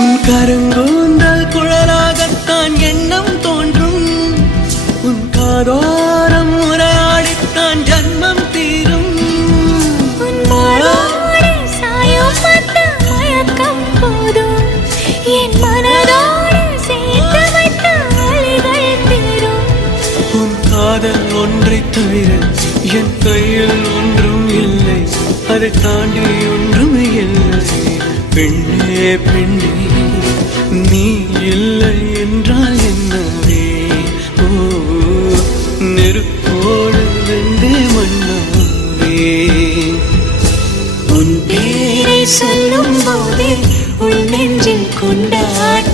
உன் கருங்கூந்தல் குழலாகத்தான் எண்ணம் தோன்றும். உன் காதோரம் உரையாடித்தான் ஜன்மம் தீரும். உன் மாறோடு சாயம் பார்த்த மயக்கம் போதும். என் மனதோடு சேர்த்து வைத்த வழிகள் தீரும். உன் காதல் ஒன்றை தவிர என் கையில் ஒன்றும் இல்லை. அதை தாண்டி ஒன்றும் இல்லை. பெண்ணே பெண்ணே நீ இல்லை என்றால் என்னவே? ஓ நெருப்போடு வெந்தே மண்ணாவே. உன் பேரை சொல்லும் போதே உன் நெஞ்சில் கொண்டாட